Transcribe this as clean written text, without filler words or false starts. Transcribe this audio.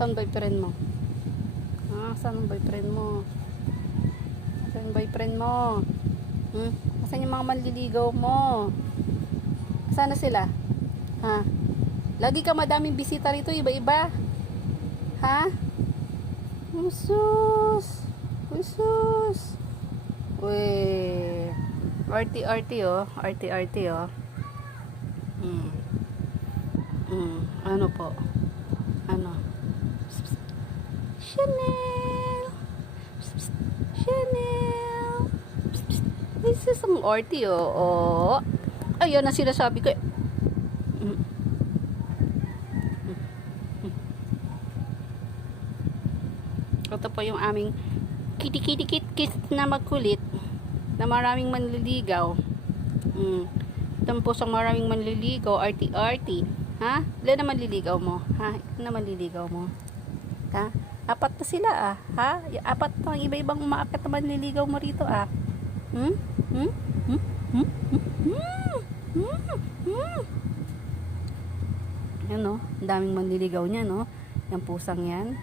Saan boyfriend mo? Saan ang boyfriend mo? Saan ang boyfriend mo? Saan yung mga manliligaw mo? Saan na sila? Ha? Lagi ka madaming bisita rito, iba-iba. Ha? Usus! Usus! Uy! Arty-arty oh. Arty-arty oh. Ano po? Ano? Chanel! Chanel! This is ang arty oh. Ayun ang sinasabi ko. Ito po yung aming kitty-kitty-kit na magkulit na maraming manliligaw. Ito po sa maraming manliligaw, arty-arty. Ha? Ilan na manliligaw mo? Ha? Ilan na manliligaw mo? Ha? 4 na sila ha? 4 na iba-ibang umaakyat na manliligaw mo rito Yan no? Ang daming manliligaw niya no? Yung pusang yan.